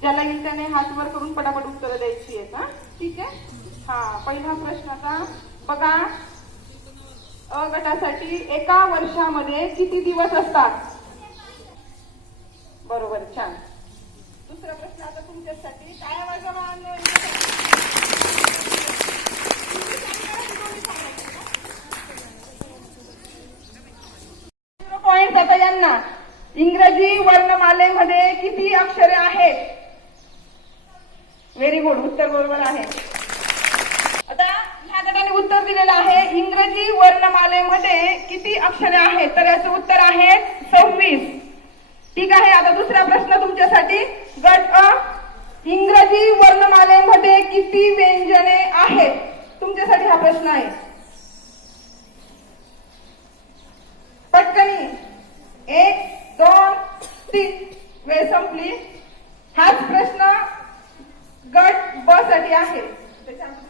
ज्याला येईल त्याने हात वर करून पटापट उत्तरं द्यायची आहेत हा? ठीक आहे? हा पहिला प्रश्नाचा बघा अ गटासाठी एका वर्षामध्ये किती दिवस असतात? बरोबर छान. दुसरा प्रश्न आता तुमच्यासाठी. काय वाजवा पॉइंट आता यांना. इंग्रजी वर्णमालेमध्ये किती अक्षरे आहेत? व्हेरी गुड उत्तर बरोबर आहे. आता ह्या गटाने उत्तर दिलेलं आहे. इंग्रजी वर्णमालेमध्ये किती अक्षरे आहेत? तर याचं उत्तर आहे सव्वीस. ठीक आहे आता दुसरा प्रश्न तुमच्यासाठी. गट अ इंग्रजी वर्णमालेमध्ये किती व्यंजने आहेत? तुमच्यासाठी हा प्रश्न आहे. पटकनी. एक दोन तीन. वेळ संपली. हाच प्रश्न गट आहे. त्याच्यामध्ये